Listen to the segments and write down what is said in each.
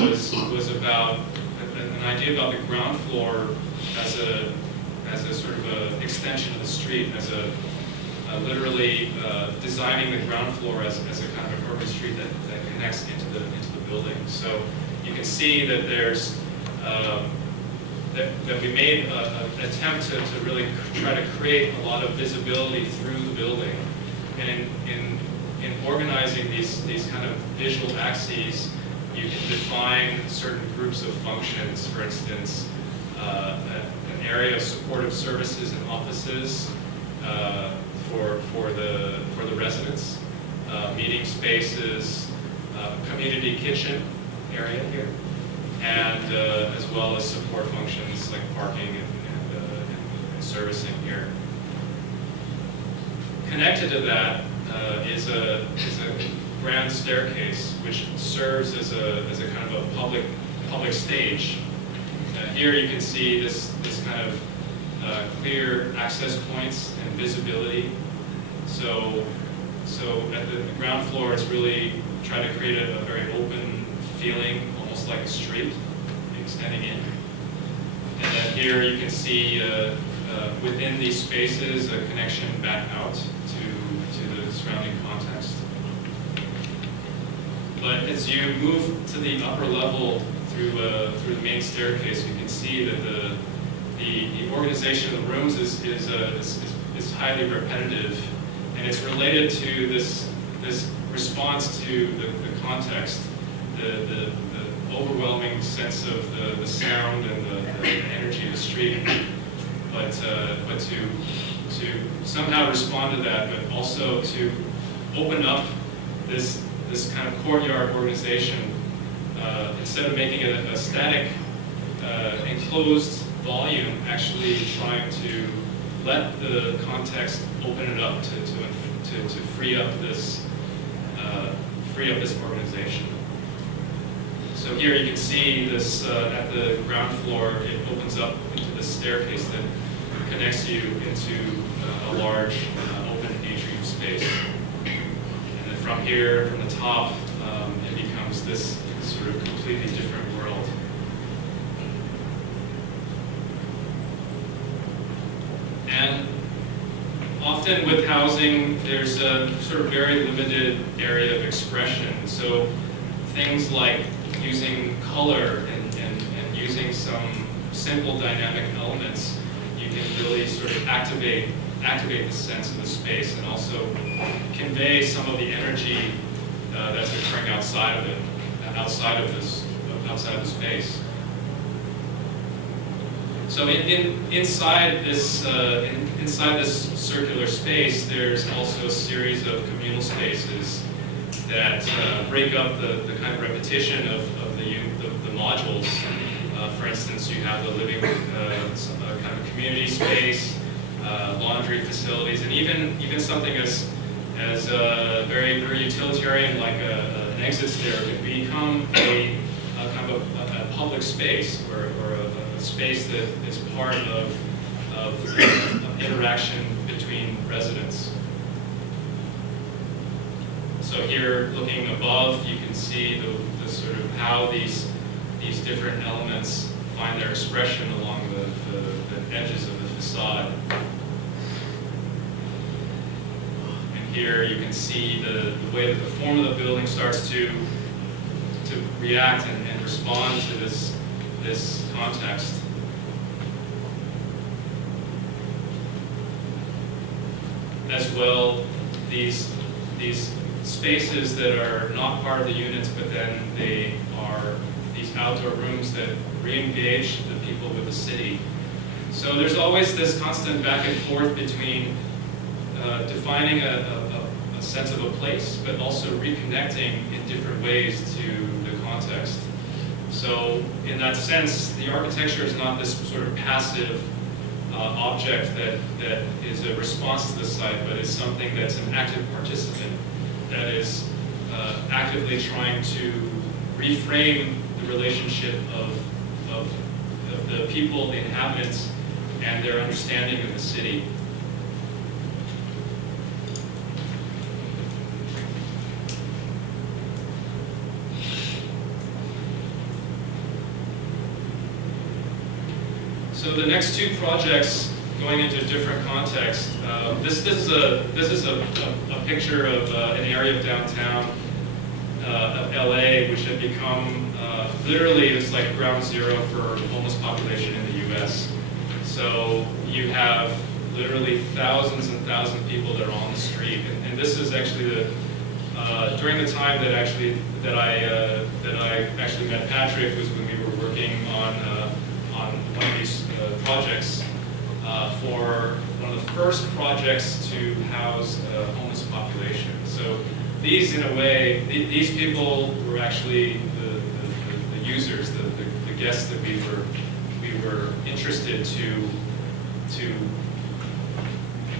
was about an idea about the ground floor as a sort of an extension of the street, as a literally designing the ground floor as a kind of an urban street that connects into the building. So you can see that there's that we made an attempt to really try to create a lot of visibility through the building, and in organizing these kind of visual axes, you can define certain groups of functions. For instance, an area of supportive services and offices for the residents, meeting spaces, community kitchen area here, and as well as support functions like parking and servicing here. Connected to that is a grand staircase, which serves as a kind of a public stage. Here you can see this kind of clear access points and visibility. So at the ground floor, it's really trying to create a very open feeling, almost like a street extending in. And then here you can see within these spaces a connection back out to the surrounding context. But as you move to the upper level through the main staircase, you can see that the organization of the rooms is highly repetitive, and it's related to this response to the context, the overwhelming sense of the sound and the energy of the street, but to somehow respond to that, but also to open up this kind of courtyard organization, instead of making it a static, enclosed volume, actually trying to let the context open it up to free up this organization. So here you can see this at the ground floor. It opens up into this staircase that connects you into a large open atrium space. And then from here, from the top, it becomes this sort of completely different world. And often with housing, there's a sort of very limited area of expression. So things like using color and using some simple dynamic elements, you can really sort of activate the sense of the space and also convey some of the energy that's occurring outside of it, outside of the space. So inside this circular space, there's also a series of communal spaces that break up the kind of repetition of the modules. For instance, you have the living kind of community space, laundry facilities, and even something as very utilitarian like an exit stair can become a kind of a public space or a space that is part of interaction between residents. So here, looking above, you can see the sort of how these different elements find their expression along the edges of the facade. And here you can see the way that the form of the building starts to react and respond to this context. As well, these spaces that are not part of the units, but then they are these outdoor rooms that re-engage the people with the city. So there's always this constant back and forth between defining a sense of a place, but also reconnecting in different ways to the context. So in that sense, the architecture is not this sort of passive object that is a response to the site, but is something that's an active participant that is actively trying to reframe the relationship of the people, the inhabitants, and their understanding of the city. So the next two projects, going into different contexts, this is a picture of an area of downtown of LA, which had become literally it's like ground zero for the homeless population in the US. So you have literally thousands and thousands of people that are on the street, and this is actually the during the time that I actually met Patrick was when we were working on one of these projects for one of the first projects to house a homeless population. So these, in a way, these people were actually the users, the guests that we were interested to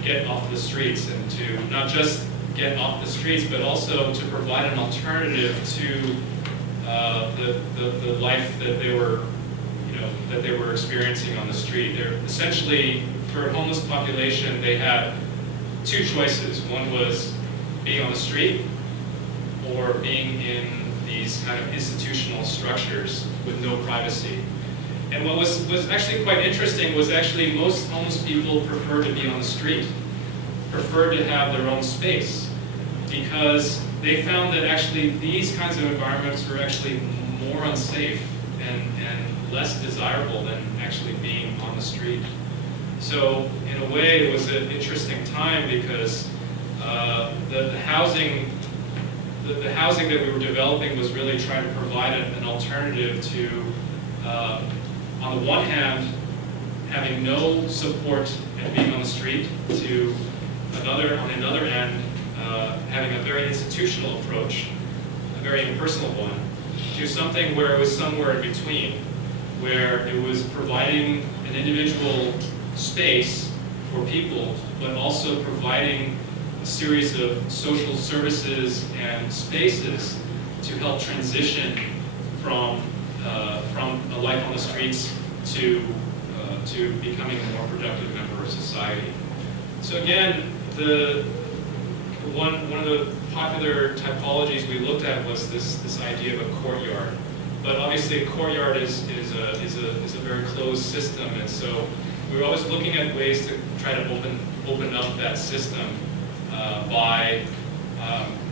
get off the streets, and to not just get off the streets, but also to provide an alternative to the life that they were experiencing on the street. They're essentially, for a homeless population, they had two choices. One was being on the street or being in these kind of institutional structures with no privacy. And what was actually quite interesting was actually most homeless people prefer to be on the street, prefer to have their own space, because they found that actually these kinds of environments were actually more unsafe and less desirable than actually being on the street. So in a way, it was an interesting time because the housing that we were developing was really trying to provide an alternative to, on the one hand, having no support and being on the street, to on another end, having a very institutional approach, a very impersonal one, to something where it was somewhere in between, where it was providing an individual space for people, but also providing a series of social services and spaces to help transition from a life on the streets to becoming a more productive member of society. So again, one of the popular typologies we looked at was this idea of a courtyard. But obviously, a courtyard is a very closed system, and so we're always looking at ways to try to open up that system by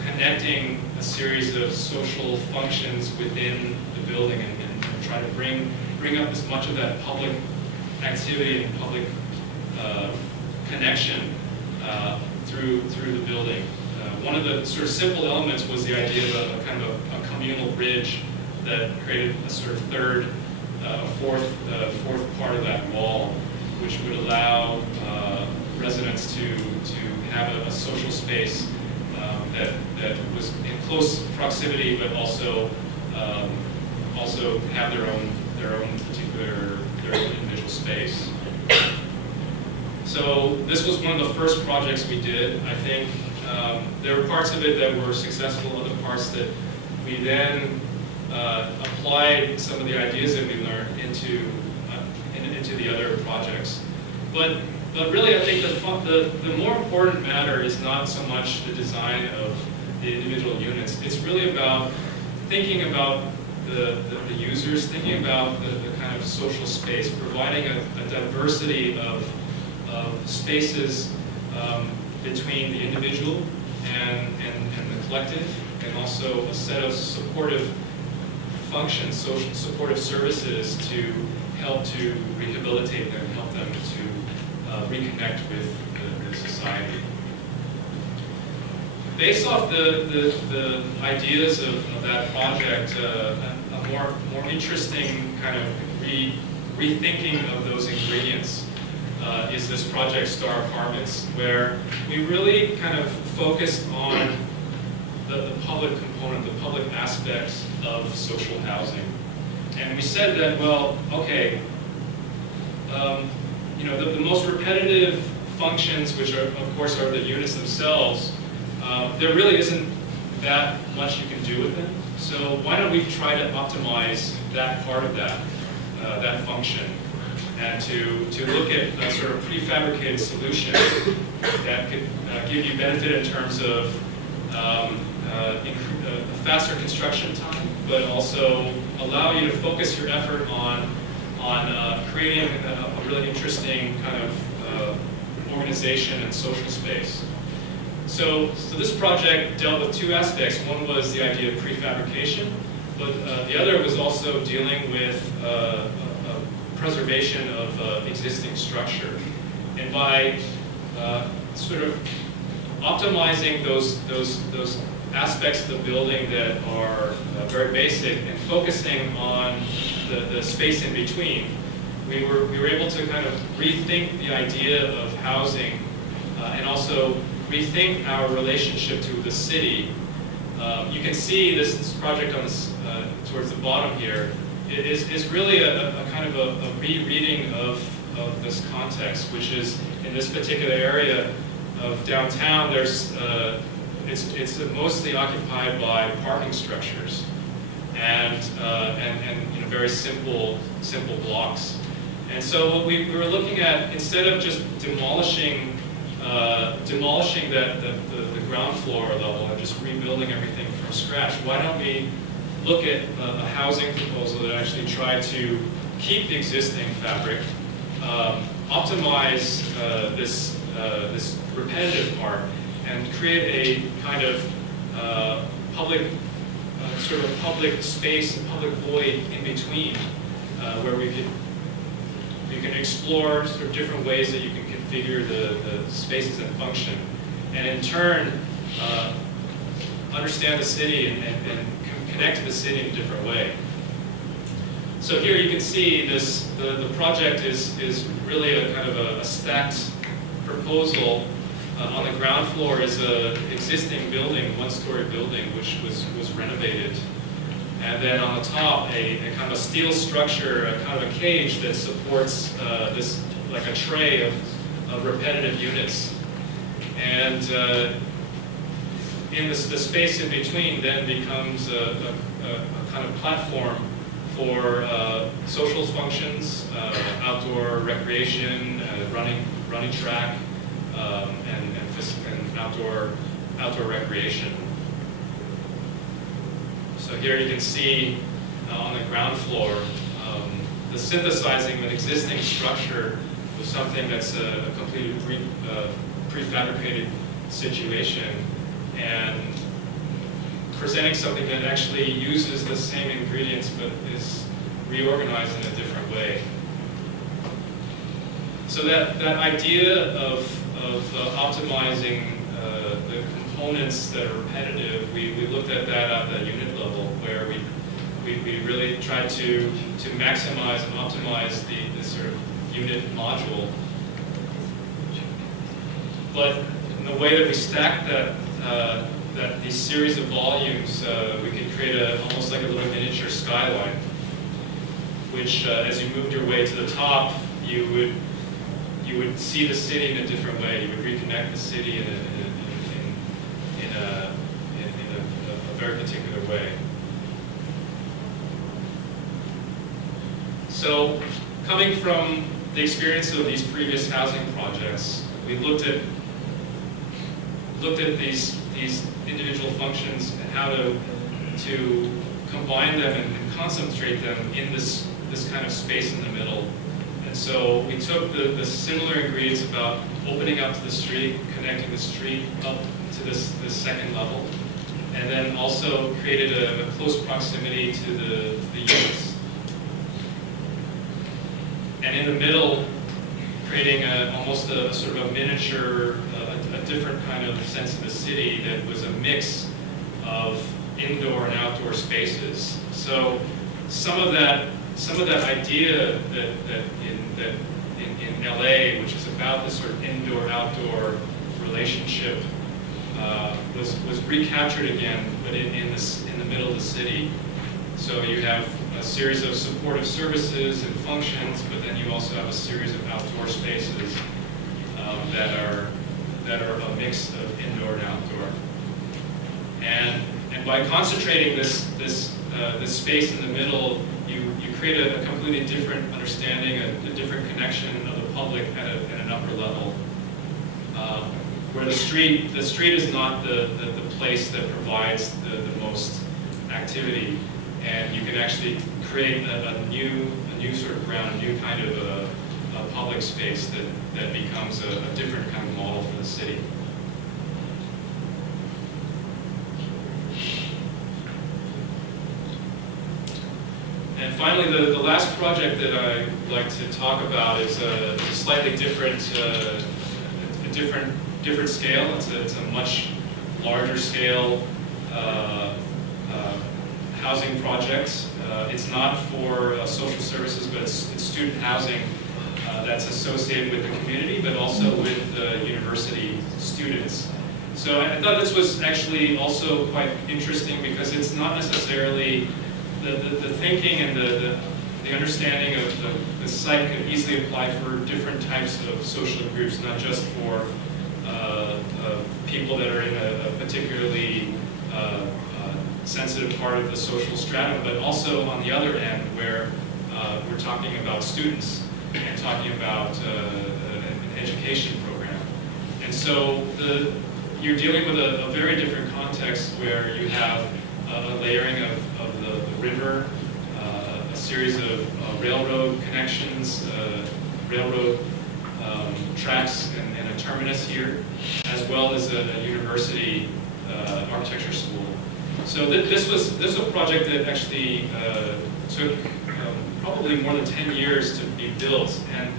connecting a series of social functions within the building, and try to bring up as much of that public activity and public connection through the building. One of the sort of simple elements was the idea of a kind of a communal bridge that created a sort of fourth part of that wall, which would allow residents to have a social space that was in close proximity, but also have their own particular individual space. So this was one of the first projects we did. I think there were parts of it that were successful, other parts that we then applied some of the ideas that we learned into the other projects. But really, I think the more important matter is not so much the design of the individual units. It's really about thinking about the users, thinking about the kind of social space, providing a diversity of spaces between the individual and the collective, and also a set of supportive functions, social supportive services to help to rehabilitate them, help them to reconnect with the society. Based off the ideas of that project, a more interesting kind of rethinking of those ingredients is this project Star Apartments, where we really kind of focused on the public component, the public aspects of social housing. And we said that, well, okay, the most repetitive functions, which are, of course, are the units themselves, there really isn't that much you can do with them. So why don't we try to optimize that part of that function, and to look at a sort of prefabricated solution that could give you benefit in terms of a faster construction time, but also allow you to focus your effort on creating a really interesting kind of organization and social space. So this project dealt with two aspects. One was the idea of prefabrication, but the other was also dealing with preservation of existing structure. And by sort of optimizing those aspects of the building that are very basic and focusing on the space in between, we were able to kind of rethink the idea of housing and also rethink our relationship to the city. You can see this project on this, towards the bottom here is really a kind of a rereading of this context, which is in this particular area of downtown. There's it's mostly occupied by parking structures and you know, very simple blocks. And so what we were looking at, instead of just demolishing the ground floor level and just rebuilding everything from scratch, why don't we look at a housing proposal that actually tried to keep the existing fabric, optimize this repetitive part, and create a kind of public, sort of public space, a public void in between, where we can explore sort of different ways that you can configure the spaces and function, and in turn understand the city and connect to the city in a different way. So here you can see this. The project is really a kind of a stacked proposal. On the ground floor is an existing building, one-story building, which was renovated. And then on the top, a kind of a steel structure, a kind of a cage that supports this, like a tray of repetitive units. And in the space in between then becomes a kind of platform for social functions, outdoor recreation, running track, and outdoor recreation. So here you can see on the ground floor the synthesizing of an existing structure with something that's a completely prefabricated situation, and presenting something that actually uses the same ingredients but is reorganized in a different way. So that idea of optimizing the components that are repetitive, we looked at that at the unit level, where we really tried to maximize and optimize the sort of unit module. But in the way that we stacked these series of volumes, we could create almost like a little miniature skyline, which as you moved your way to the top, you would see the city in a different way. You would reconnect the city in a very particular way. So, coming from the experience of these previous housing projects, we looked at these individual functions and how to combine them and concentrate them in this kind of space in the middle. And so we took the similar ingredients about opening up to the street, connecting the street up to this second level, and then also created a close proximity to the units. And in the middle, creating almost a sort of a miniature, a different kind of sense of the city that was a mix of indoor and outdoor spaces. So some of that idea that in LA, which is about this sort of indoor-outdoor relationship, was recaptured again, but in the middle of the city. So you have a series of supportive services and functions, but then you also have a series of outdoor spaces that are a mix of indoor and outdoor. And by concentrating this space in the middle, you create a completely different understanding, a different connection of the public at an upper level, where the street is not the place that provides the most activity, and you can actually create a new sort of ground, a new kind of public space that becomes a different kind of model for the city. And finally, the last project that I'd like to talk about is a slightly different scale. It's a much larger scale housing project. It's not for social services, but it's student housing that's associated with the community, but also with the university students. So I thought this was actually also quite interesting because it's not necessarily the thinking and the understanding of the site could easily apply for different types of social groups, not just for people that are in a particularly sensitive part of the social stratum, but also on the other end where we're talking about students and talking about an education program. And so you're dealing with a very different context where you have a layering of the river, a series of railroad connections, railroad tracks and a terminus here, as well as a university architecture school. So this was a project that actually took probably more than 10 years to be built, and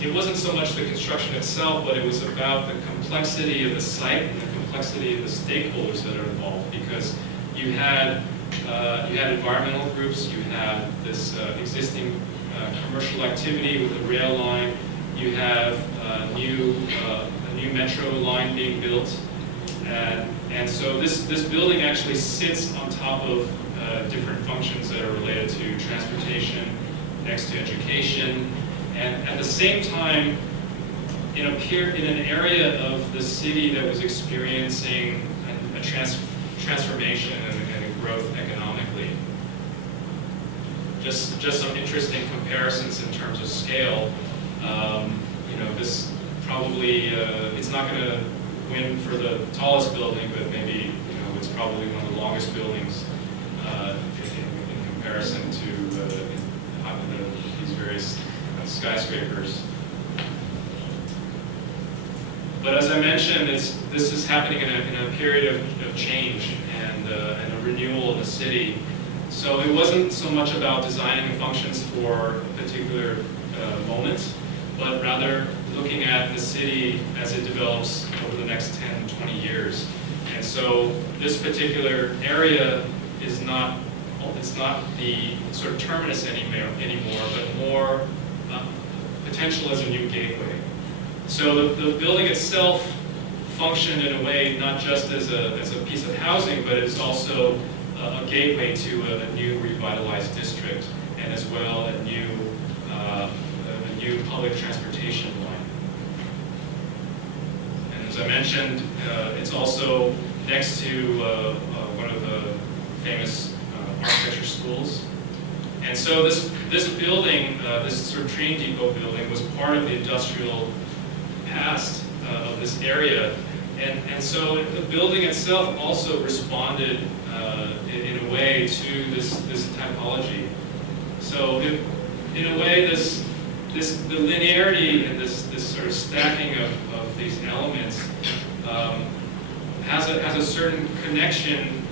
it wasn't so much the construction itself, but it was about the complexity of the site and the complexity of the stakeholders that are involved, because you had environmental groups, you had this existing commercial activity with the rail line, you have a new metro line being built, and so this building actually sits on top of different functions that are related to transportation, next to education, and at the same time, in an area of the city that was experiencing a transformation and growth economically. Just some interesting comparisons in terms of scale. This probably it's not going to win for the tallest building, but maybe it's probably one of the longest buildings in comparison to these various skyscrapers. But as I mentioned, this is happening in a period of change and a renewal of the city. So it wasn't so much about designing functions for a particular moment, but rather looking at the city as it develops over the next 10, 20 years. And so this particular area is not, it's not the sort of terminus anymore, but more potential as a new gateway. So the building itself functioned in a way not just as a piece of housing, but it's also a gateway to a new revitalized district, and as well a new public transportation line. And as I mentioned, it's also next to one of the famous architecture schools. And so this building, this sort of train depot building, was part of the industrial past of this area, and so the building itself also responded in a way to this typology. So in a way, the linearity and this sort of stacking of these elements has a certain connection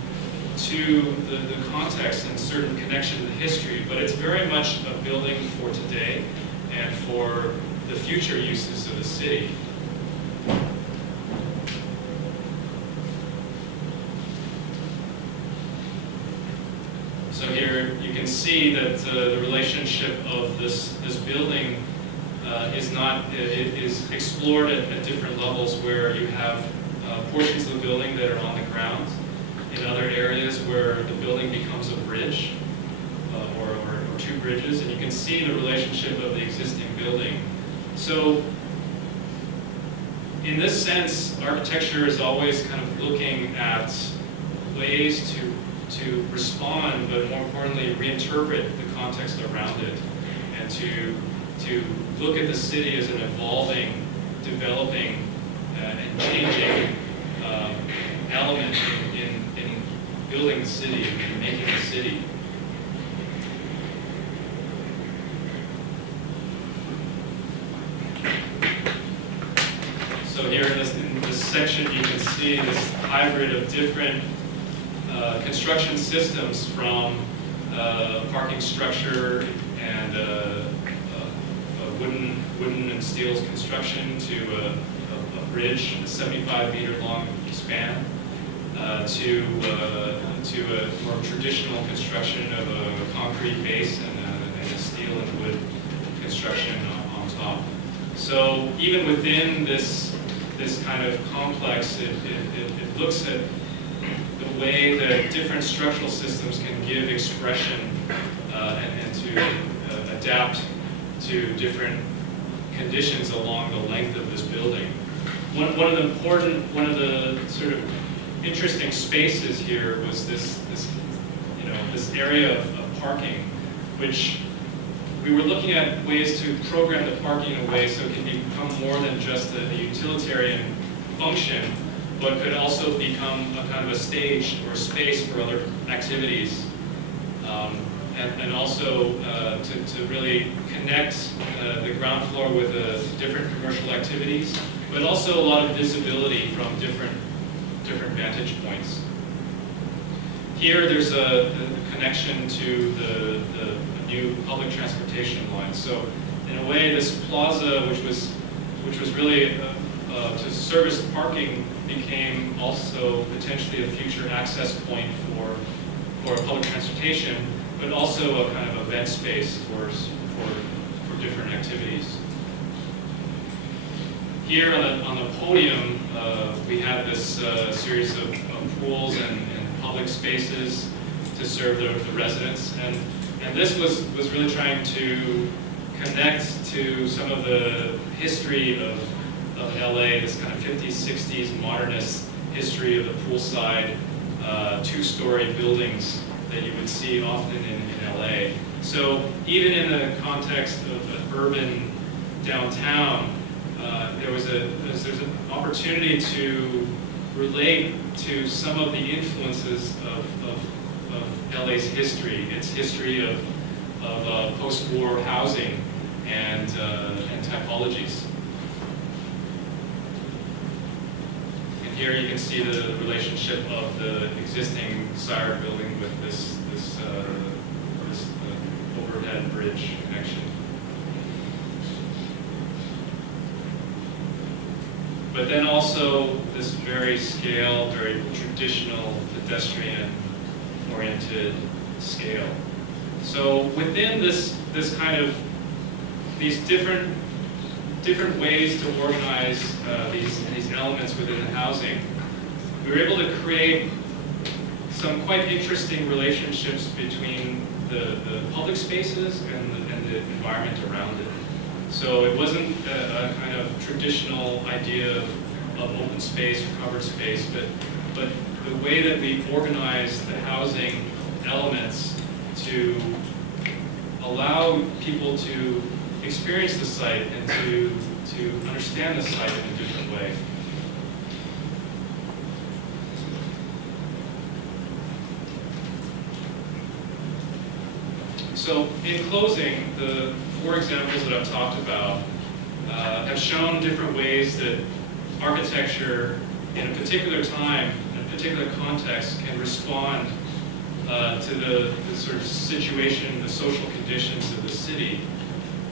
to the context and certain connection to the history, but it's very much a building for today and for the future uses of the city. So here you can see that the relationship of this building is explored at different levels, where you have portions of the building that are on the ground, in other areas where the building becomes a bridge or two bridges, and you can see the relationship of the existing building. So in this sense, architecture is always kind of looking at ways to respond, but more importantly, reinterpret the context around it, and to look at the city as an evolving, developing, and changing element in building the city, in making the city. here in this section, you can see this hybrid of different construction systems, from parking structure and wooden and steel construction to a bridge, a 75-meter long span, to a more traditional construction of a concrete base and a steel and wood construction on top. So even within this kind of complex, it looks at the way that different structural systems can give expression and to adapt to different conditions along the length of this building. One of the sort of interesting spaces here was this area of parking, which we were looking at ways to program the parking in a way so it can become more than just a utilitarian function, but could also become a kind of a stage or space for other activities. And also to really connect the ground floor with different commercial activities, but also a lot of visibility from different vantage points. Here there's a connection to the new public transportation line. So in a way, this plaza, which was really to service parking, became also potentially a future access point for public transportation, but also a kind of event space for different activities. Here on the podium, we had this series of pools and public spaces to serve the residents, and this was really trying to connect to some of the history of LA, this kind of 50s, 60s modernist history of the poolside, two-story buildings that you would see often in LA. So even in the context of an urban downtown, there's an opportunity to relate to some of the influences of LA's history, its history of post-war housing and typologies. And here you can see the relationship of the existing Sire building with this overhead bridge connection. But then also this very scale, very traditional pedestrian-oriented scale. So within this kind of these different ways to organize these elements within the housing, we were able to create some quite interesting relationships between the public spaces and the environment around it. So it wasn't a kind of traditional idea of open space or covered space, but the way that we organized the housing elements to allow people to experience the site and to understand the site in a different way. So in closing, the 4 examples that I've talked about have shown different ways that architecture in a particular time, in a particular context, can respond to the sort of situation, the social conditions of the city.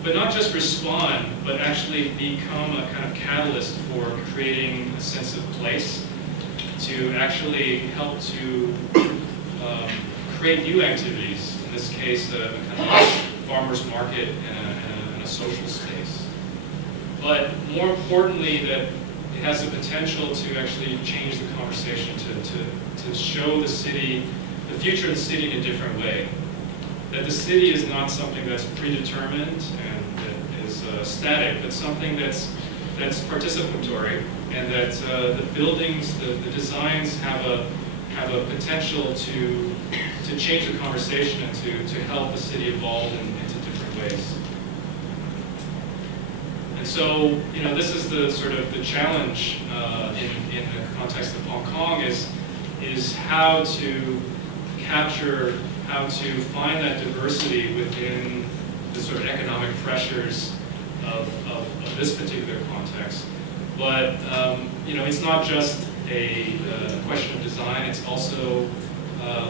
But not just respond, but actually become a kind of catalyst for creating a sense of place, to actually help to create new activities. In this case, a kind of farmer's market and a social space. But more importantly, that it has the potential to actually change the conversation, to show the city, the future of the city in a different way. That the city is not something that's predetermined and that is static, but something that's participatory, and that the buildings, the designs have a potential to change the conversation and to help the city evolve into different ways. And so, you know, this is the sort of the challenge in the context of Hong Kong is how to capture, how to find that diversity within the sort of economic pressures of this particular context, But you know, it's not just a question of design. It's also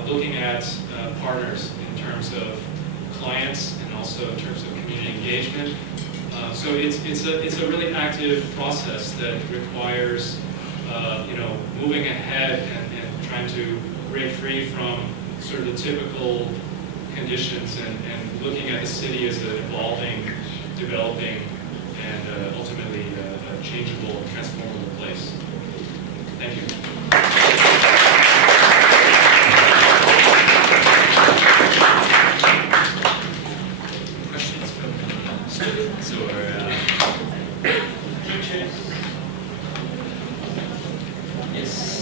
looking at partners in terms of clients and also in terms of community engagement. So it's a really active process that requires you know, moving ahead and trying to break free from sort of the typical conditions and looking at the city as an evolving, developing, and ultimately a changeable, transformable place. Thank you. Questions from students or teachers? Yes.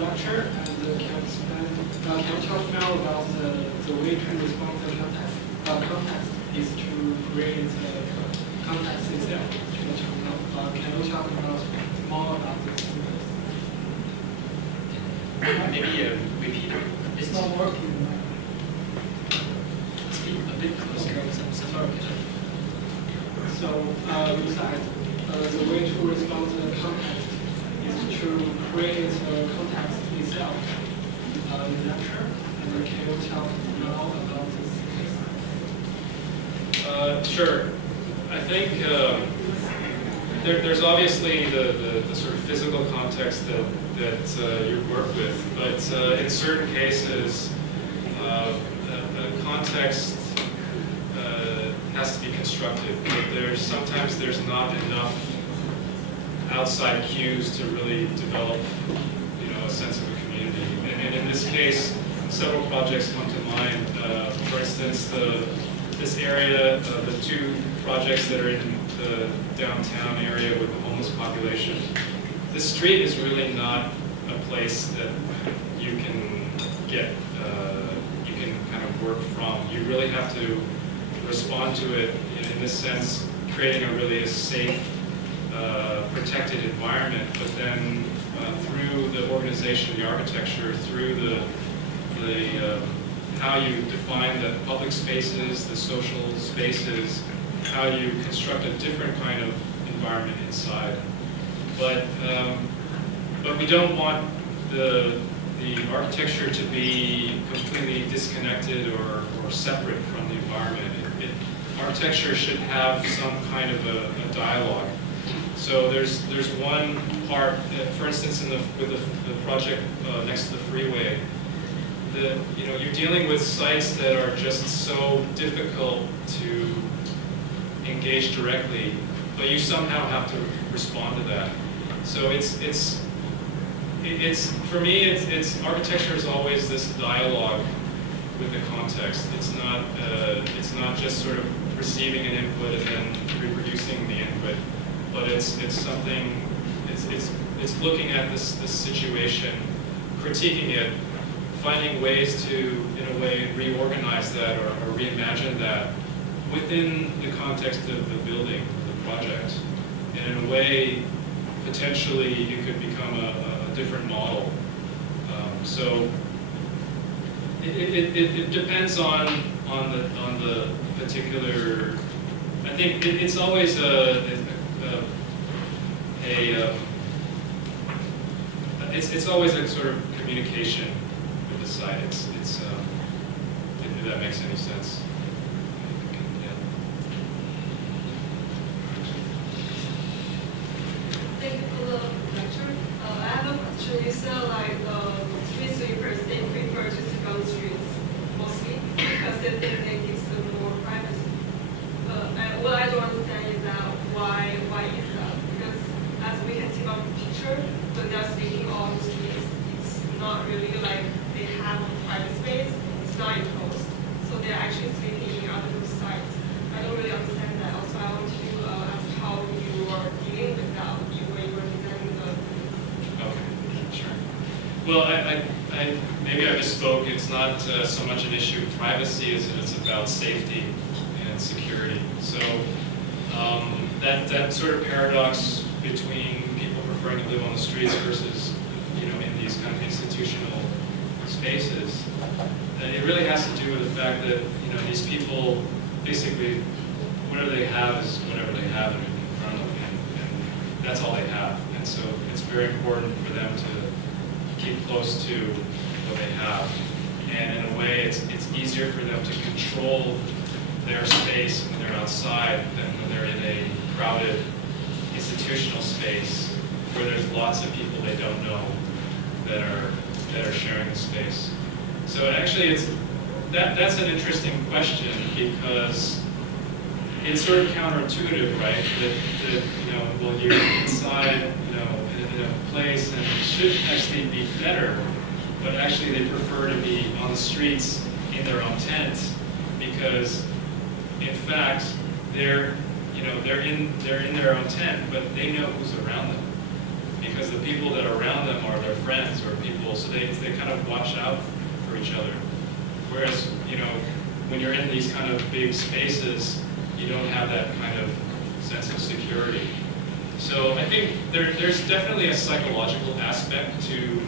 Lecture and can you talk now about the way to respond to the context? Context is to create the context itself. Can you talk about more about this? Maybe repeat. It's not working. Speak a bit closer. So besides, the way to respond to the context is to create the context itself in the lecture. And can you talk now about this? Sure. I think there's obviously the sort of physical context that you work with, but in certain cases, the context has to be constructed. But sometimes there's not enough outside cues to really develop, you know, a sense of a community. And in this case, several projects come to mind. For instance, this area, the two projects that are in the downtown area with the homeless population. This street is really not a place that you can get, you can kind of work from. You really have to respond to it in this sense, creating a safe, protected environment, but then through the organization, the architecture, through the how you define the public spaces, the social spaces, how you construct a different kind of environment inside. But we don't want the architecture to be completely disconnected or separate from the environment. Architecture should have some kind of a dialogue. So there's one part, for instance, with the project next to the freeway. You're dealing with sites that are just so difficult to engage directly, but you somehow have to respond to that. So for me, architecture is always this dialogue with the context. It's not just sort of receiving an input and then reproducing the input, but it's something. It's looking at this situation, critiquing it, finding ways to, in a way, reorganize that or reimagine that within the context of the building, the project. And in a way, potentially, it could become a different model. So it depends on the particular. I think it's always it's always a sort of communication with the site. If that makes any sense. Yeah. Thank you for the lecture. I have a question. You said like street sweepers, they prefer to sweep on the streets mostly because they think they give them more privacy. And what I don't understand is that why is that? Because as we can see from the picture, when they're sweeping all the streets, it's not really like they have a private space. It's not enclosed, so they're actually sweeping on other sites. I don't really understand that. Also, I want to ask how you are dealing with that when you were designing the. Okay, sure. Well, maybe I misspoke. It's not so much an issue of privacy as it's about safety and security. So that sort of paradox between people preferring to live on the streets versus, in these kind of institutional spaces, and it really has to do with the fact that these people basically whatever they have is whatever they have in front of them, and that's all they have. And so it's very important for them to keep close to what they have. And in a way, it's easier for them to control their space when they're outside than when they're in a crowded institutional space where there's lots of people they don't know that are sharing the space. So actually, that's an interesting question because it's sort of counterintuitive, right? That well, you're inside, in a place, and it should actually be better, but actually they prefer to be on the streets in their own tent because, in fact, they're in their own tent, but they know who's around them because the people that are around them are their friends or people, so they kind of watch out for each other. Whereas, when you're in these kind of big spaces, you don't have that kind of sense of security. So I think there's definitely a psychological aspect to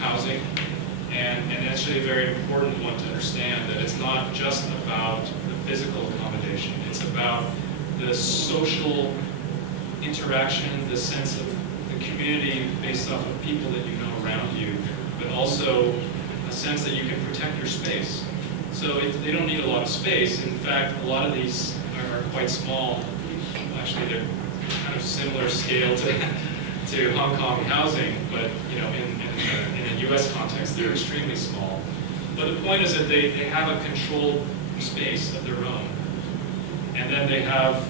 housing, and actually a very important one to understand that it's not just about the physical accommodation, it's about the social interaction, the sense of the community based off of people that you know around you, but also a sense that you can protect your space. So they don't need a lot of space. In fact, a lot of these are quite small. Actually, they're kind of similar scale to Hong Kong housing, but in a U.S. context, they're extremely small. But the point is that they have a controlled space of their own. And then they have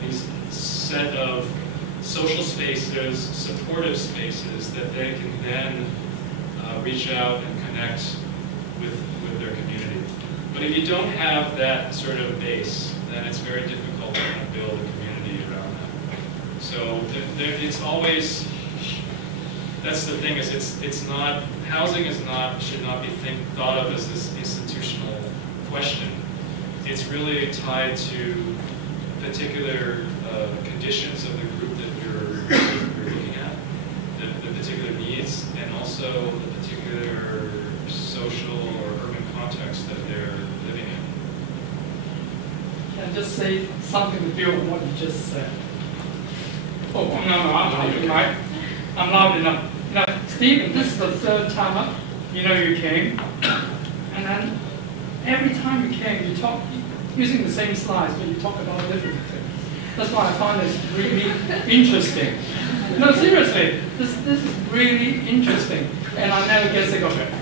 these set of social spaces, supportive spaces that they can then reach out and connect with their community. But if you don't have that sort of base, then it's very difficult to build a community around that. So it's always, that's the thing, is it's not, housing should not be thought of as this institutional question. It's really tied to particular conditions of the group that you're looking at, the particular needs, and also the particular social or urban context that they're living in. Can I just say something to build on what you just said? Oh, no, I'm loud enough. Stephen, this is the third time you came, and then every time you came, you talk using the same slides, but you talk about different things. That's why I find this really interesting. No, seriously, this is really interesting, and I never get sick of it.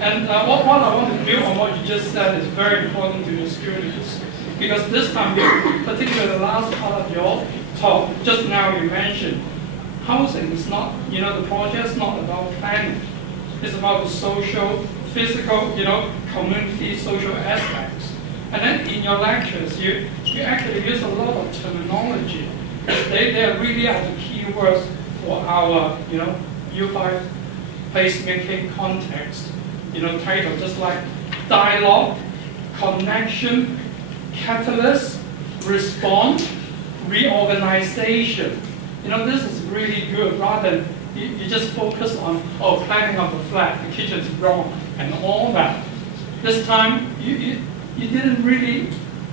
And what I want to build on what you just said is very important to your students, because this time, particularly the last part of your talk, just now you mentioned, housing is not, the project is not about planning. It's about the social, physical, community, social aspects. And then in your lectures, you actually use a lot of terminology. They really are the key words for our, U5 placemaking context. Title, just like dialogue, connection, catalyst, response, reorganization. This is really good, rather than you just focus on, planning of the flat, the kitchen's wrong, and all that. This time, you didn't really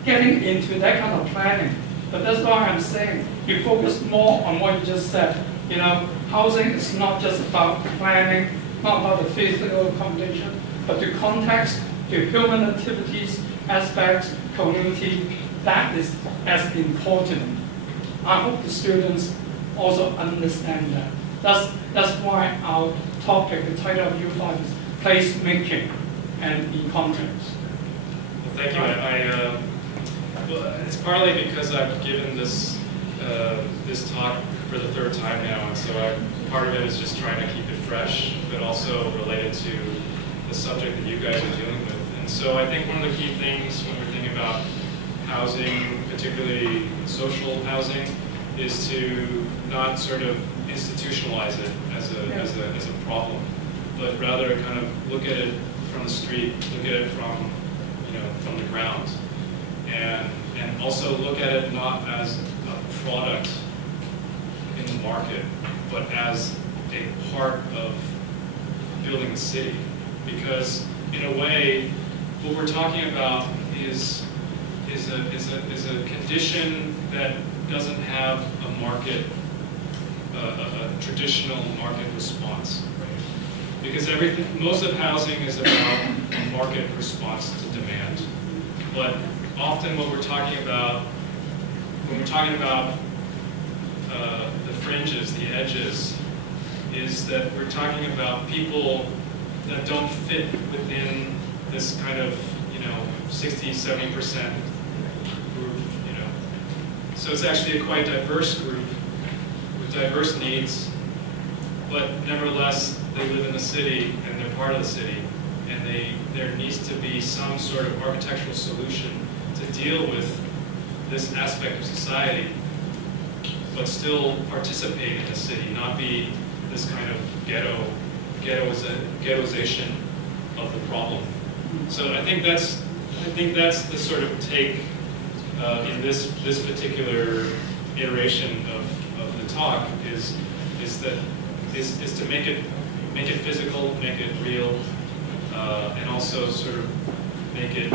getting into that kind of planning. But that's why I'm saying, you focus more on what you just said. Housing is not just about planning, not about the physical accommodation, but the context, the human activities, aspects, community, that is as important. I hope the students also understand that. That's why our topic, the title of U5 is placemaking and in context. Well, thank you. Well, it's partly because I've given this this talk for the third time now, and so part of it is just trying to keep it fresh, but also related to the subject that you guys are dealing with. And so I think one of the key things when we're thinking about housing, particularly social housing, is to not sort of institutionalize it as a problem, but rather kind of look at it from the street, look at it from the ground, and also look at it not as a product in the market, but as a part of building the city. Because in a way, what we're talking about is a condition that doesn't have a market, a traditional market response. Because most of housing is about a market response to demand. But often what we're talking about, when we're talking about the fringes, the edges, is that we're talking about people that don't fit within this kind of, 60, 70% group, So it's actually a quite diverse group with diverse needs, but nevertheless, they live in the city and they're part of the city, and there needs to be some sort of architectural solution to deal with this aspect of society, but still participate in the city, not be this kind of ghettoization of the problem. So I think that's the sort of take in this particular iteration of the talk is to make it physical, make it real, and also sort of make it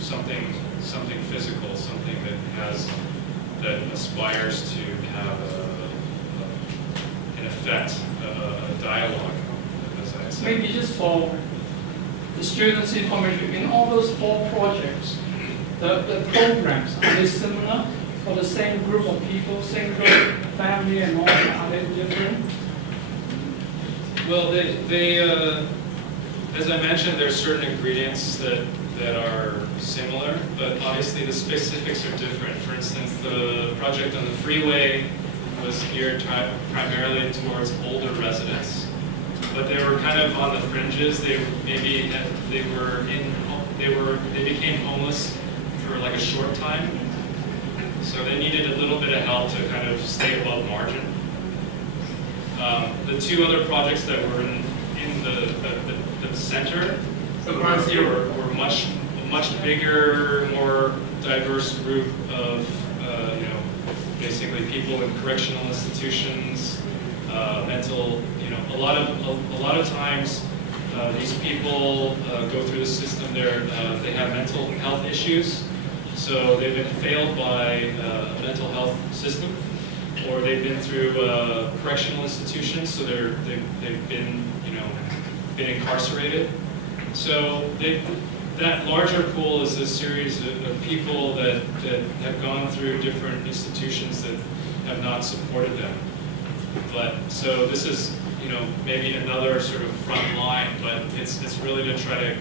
something physical, something that aspires to have an effect, a dialogue, as I said. Maybe just for the students' information, in all those 4 projects, the programs, are they similar for the same group of people, same group, family and all, are they different? Well, as I mentioned, there's certain ingredients that are similar, but obviously the specifics are different. For instance, the project on the freeway was geared primarily towards older residents, but they were kind of on the fringes. They became homeless for like a short time, so they needed a little bit of help to kind of stay above margin. The 2 other projects that were in the center were much bigger, more diverse group of basically people in correctional institutions, mental. A lot of times these people go through the system. They have mental health issues, so they've been failed by a mental health system, or they've been through correctional institutions, so they've been incarcerated. So that larger pool is a series of people that have gone through different institutions that have not supported them. But so this is maybe another sort of front line, but it's really to try to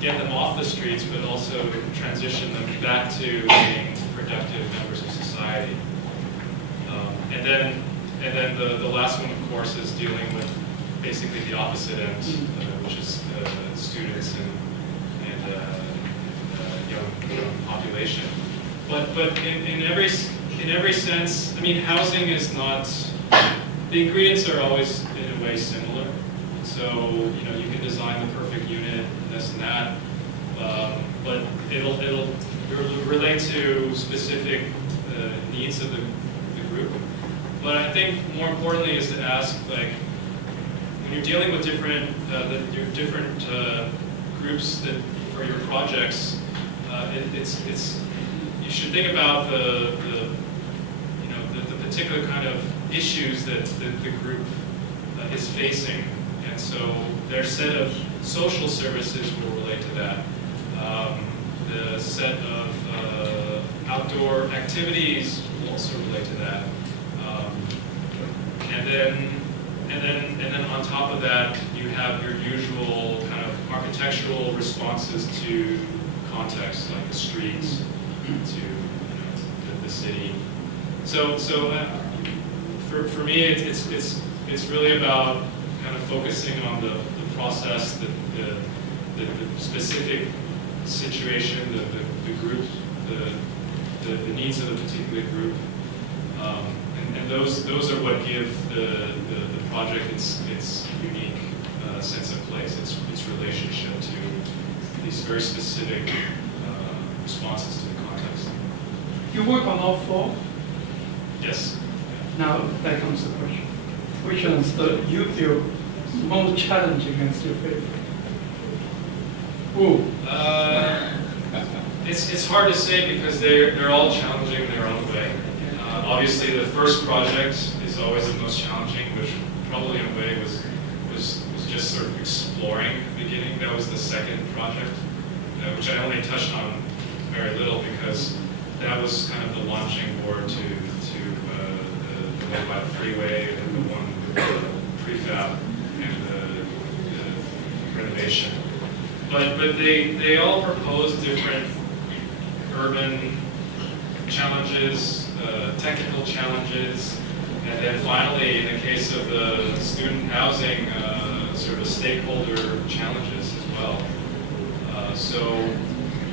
get them off the streets, but also transition them back to being productive members of society. And then the last one, of course, is dealing with basically the opposite end, which is students and young population. But in every sense, I mean, housing is not. The ingredients are always in a way similar. So you can design the perfect unit, and this and that, but it'll relate to specific needs of the group. But I think more importantly is to ask, like, when you're dealing with different groups for your projects, you should think about the particular kind of issues that the group is facing, and so their set of social services will relate to that. The set of outdoor activities will also relate to that, and then on top of that, you have your usual kind of architectural responses to context, like the streets, to the city. So for me, it's really about kind of focusing on the process, the specific situation, the group, the needs of the particular group, and those are what give the project its unique sense of place, its relationship to these very specific responses to the context. You work on all 4? Yes. Now that comes the question. Which ones do you feel most challenging and still favorite? Ooh. It's hard to say because they're all challenging in their own way. Obviously, the first project is always the most challenging, which probably in a way was just sort of exploring at the beginning. That was the second project, which I only touched on very little because that was kind of the launching board to the one by the freeway, and the one with the prefab and the renovation. But they all propose different urban challenges, technical challenges, and then finally, in the case of the student housing, sort of stakeholder challenges as well. So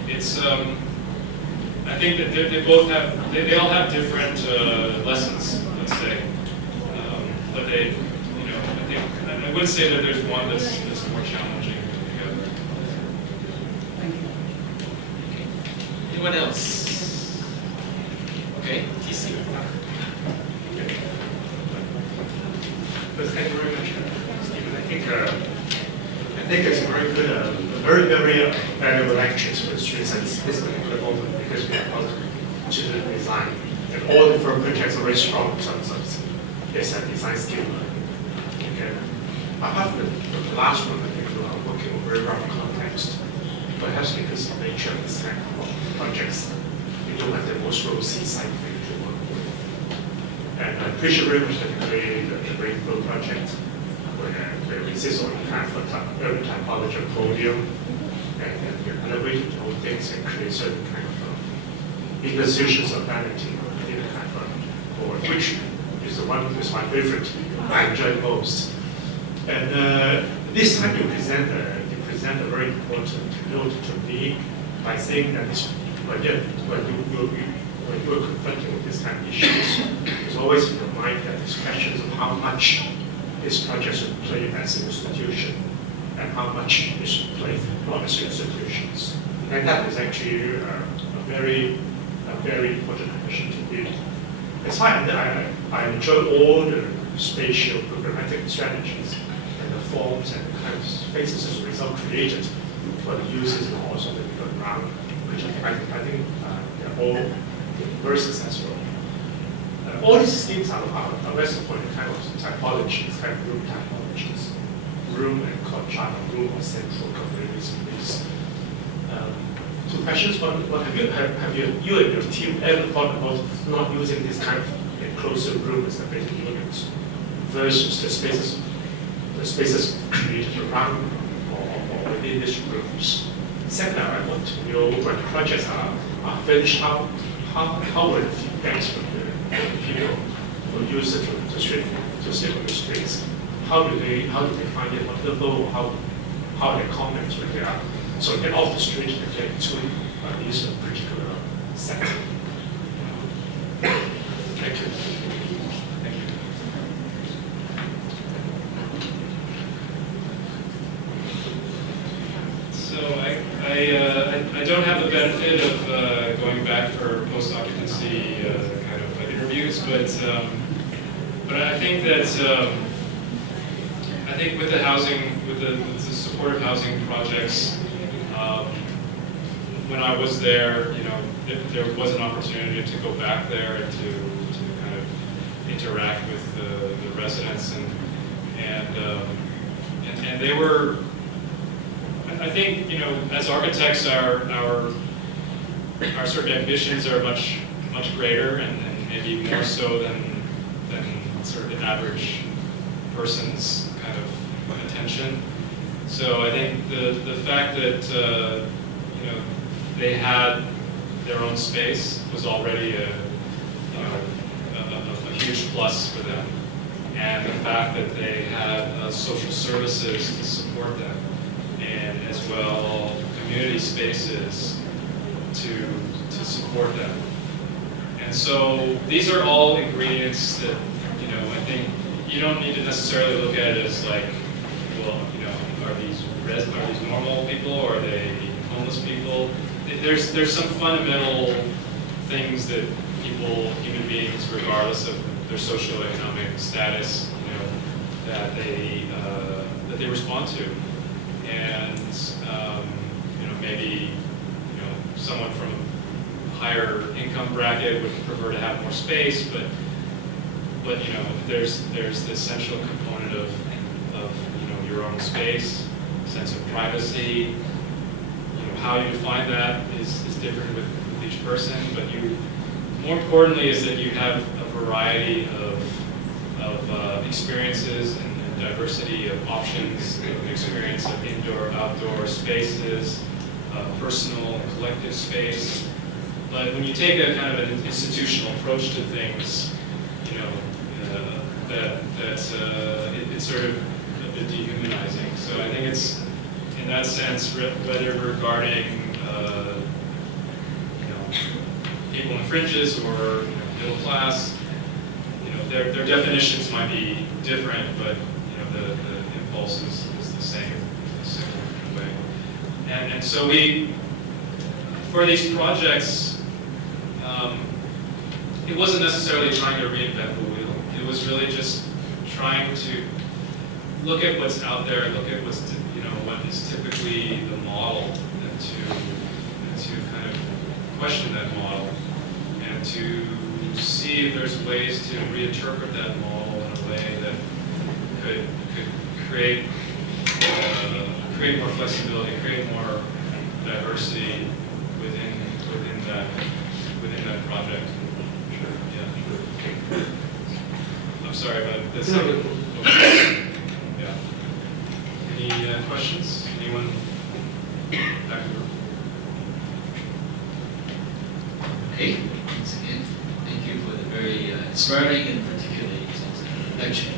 it's, I think that they all have different lessons, let's say. But they, I wouldn't say that there's one that's more challenging than the other. Thank you. Anyone else? Okay, TC. Thank you very much, Stephen. I think it's a very good, very valuable lectures for students at this particular moment because we have got children design and all the firm projects are very strong in terms of yes, design skill. Apart from the last one, I think we are working on very rough context. Perhaps because of the nature of this kind of projects, we don't have the most rosy side thing to work with. And I appreciate very much that you created the Rainbow project, where we insist on kind of urban typology of podium, and innovating the whole things and create certain kind of impositions of vanity in a kind of board, which is my favorite. I enjoy most. And this time you present a very important note to me by saying that when you're confronting with this kind of issues, there's always in your mind that these questions of how much this project should play as an institution and how much it should play for other institutions. And that is actually a very important question to me. It's fine. I enjoy all the spatial programmatic strategies and the forms and the kind of spaces as a result created for the users and also the people around, which I think they're all very successful. All these things are based upon the kind of typologies, kind of room typologies, room and core chart, room or central community space. Two questions. One, have you and your team ever thought about not using this kind of enclosed room as the basic units versus the spaces created around or within these rooms? Second, I want to know when projects are finished, how will the feedback from the people who use it to sit on the streets? How do they find it? What level? How they comment when they are so get off the street and get to these particular sector? Thank you. Thank you. So I don't have the benefit of going back for post-occupancy kind of interviews, but I think that I think with the housing, with the supportive housing projects, when I was there, there was an opportunity to go back there and to kind of interact with the residents and they were. I think as architects, our sort of ambitions are much greater and maybe more so than sort of the average person's kind of attention. So I think the fact that they had their own space was already a huge plus for them, and the fact that they had social services to support them, and as well community spaces to support them. And so these are all ingredients that I think you don't need to necessarily look at it as like, well, are these normal people or are they homeless people? There's some fundamental things that human beings, regardless of their socioeconomic status, that they that they respond to, and maybe someone from a higher income bracket would prefer to have more space, but there's the essential component of your own space, sense of privacy. How you define that is different with each person, but more importantly is that you have a variety of experiences and diversity of options, of experience of indoor, outdoor spaces, personal, collective space. But when you take a kind of an institutional approach to things, it's sort of a bit dehumanizing. So I think it's, in that sense, whether regarding people in fringes or middle class, their definitions might be different, but the impulse is the same, in a similar way. And so for these projects, it wasn't necessarily trying to reinvent the wheel. It was really just trying to look at what's out there, look at what is typically the model, and to kind of question that model, and to see if there's ways to reinterpret that model in a way that could create more flexibility, create more diversity within that project. Sure. Yeah. I'm sorry, but that's yeah. Any questions? Anyone back in the room? Okay, once again, thank you for the very inspiring and particularly lecture.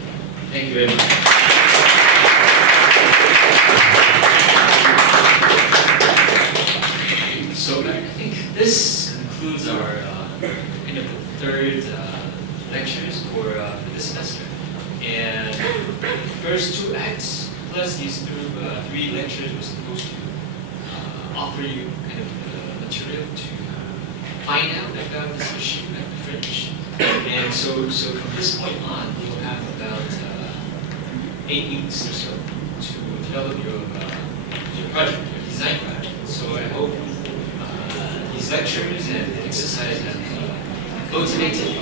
Thank you very much. So I think this concludes our third lectures for this semester. And the first 2 acts plus these three lectures were supposed to offer you kind of material to find out about this issue at the fringe. And so from this point on, you will have about 8 weeks or so to develop your project, your design project. So I hope these lectures and the exercise have motivated you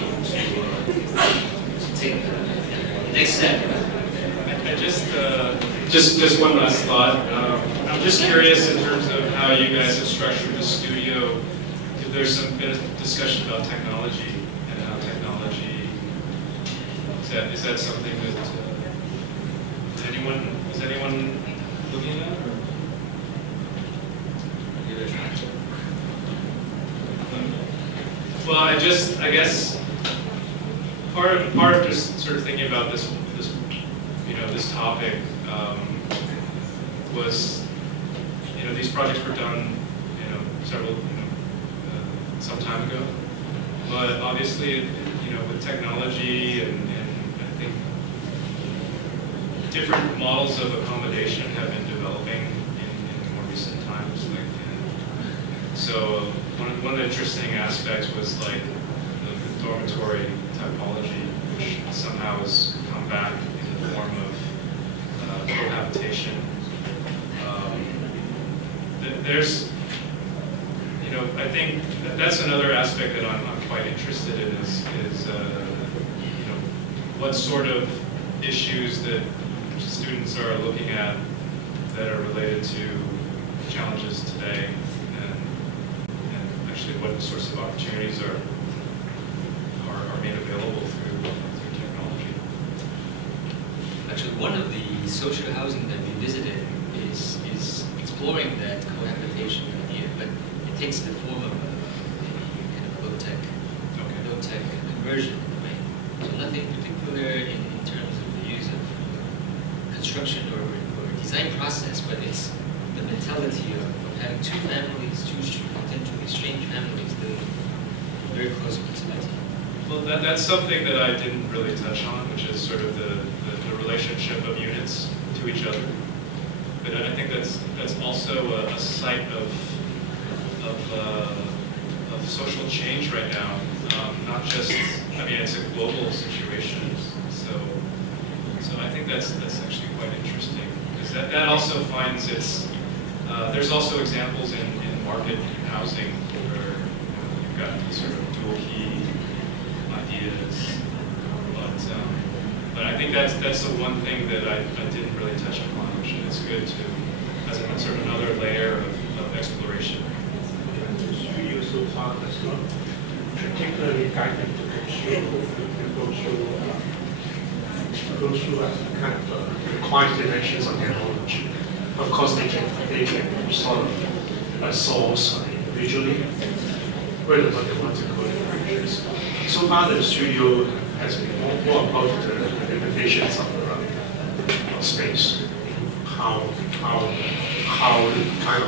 to take the next step. I just one last thought. I'm just curious in terms of how you guys have structured the studio. If there's been a discussion about technology and how technology is that something that is anyone looking at? Or? Well, I guess part of just sort of thinking about this topic was, these projects were done, some time ago, but obviously, with technology and I think different models of accommodation have been developing in more recent times. So one of the interesting aspects was like the dormitory typology, which somehow has come back in the form of cohabitation. There's, I think that's another aspect that I'm quite interested in is what sort of issues that students are looking at that are related to challenges today, and actually what sorts of opportunities are made available through technology. Actually, one of the social housing that we visited is exploring that cohabitation idea, but it takes the form of a kind of low-tech conversion in a way. So nothing particular in terms of the use of construction or design process, but it's the mentality of having two families, two potentially strange families living in very close proximity. Well, that's something that I didn't really touch on, which is sort of the relationship of units to each other. But I think that's also a site of social change right now. Not just, it's a global situation. So I think that's actually quite interesting. that also finds its, there's also examples in market housing where you've got these sort of dual key ideas. But I think that's the one thing that I didn't really touch upon, which is good to, as a sort of another layer of exploration. The studio so far has not particularly guided to go through a kind of required dimensions of technology. Of course, they can sort of source individually whether what they want to go in pictures. So far, the studio has been more about the limitations of space, how kind of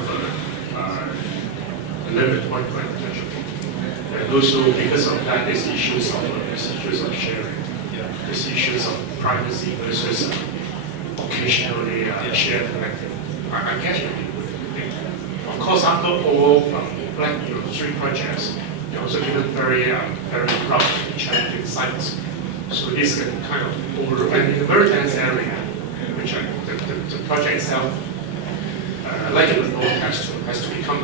limit what potential. And also because of that, there's issues of sharing, there's issues of privacy versus occasionally shared collective. I guess of course, after all, like 3 projects, you're also given very rough and challenging sites. So this can kind of over, and in a very dense area, which the project itself, like in the north, has to become a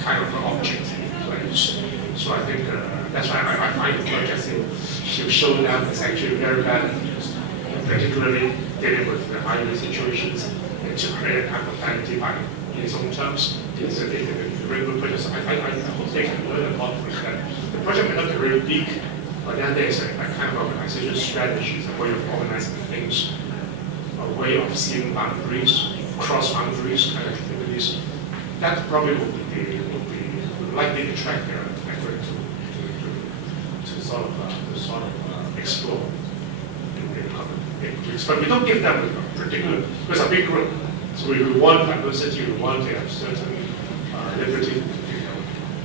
kind of an object place. So I think that's why I find the projects should show that it's actually very balanced, particularly dealing with the highway situations, and to create a kind of vanity by its own terms. It's a very good project. I hope they can learn a lot from that. The project may not be very big, but then there's a kind of organization strategy, a way of organizing things, a way of seeing boundaries, cross boundaries kind of activities. That probably would likely attract their effort to sort of explore in common groups. But we don't give them a particular, because a big group. So we want diversity, we want to have certain liberty.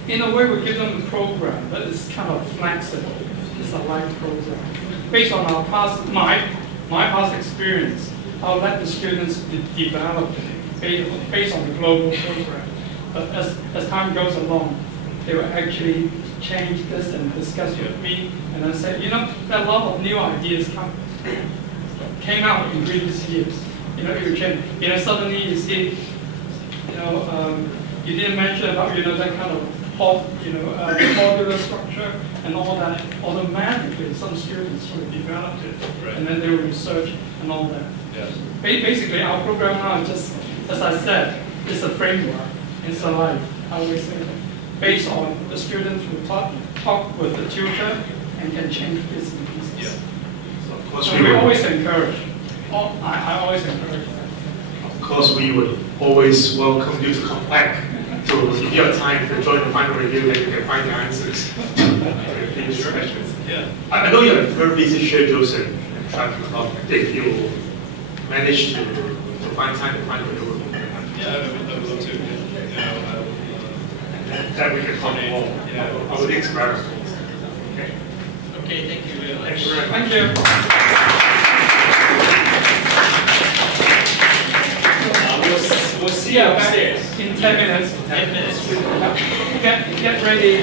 In a way, we give them a program that is kind of flexible. It's a light program. Based on our past, my past experience, I'll let the students develop it based on the global program. But as time goes along, they will actually change this and discuss with me, and then say, there are a lot of new ideas came out in previous years. You change. Suddenly you see, you didn't mention about that kind of modular structure and all that. Automatically, some students will develop it, right. And then they will research and all that. Yes. Basically, our program now, just as I said, is a framework. It's a life. I always say that. Based on the students who talk with the tutor and can change bits and pieces. Yeah. So of course, we always encourage. I always encourage that. Of course, we would always welcome you to come back to your time to join the final review, and you can find the answers to these questions. Yeah. I know you have very busy schedules and traveling a lot. If you manage to find time to find review, yeah, I would love to. Then we can talk more about the experiments. Okay. Okay, thank you very much. Thank you very much. Thank you. We'll see you upstairs. In 10 minutes. 10 minutes. Get ready.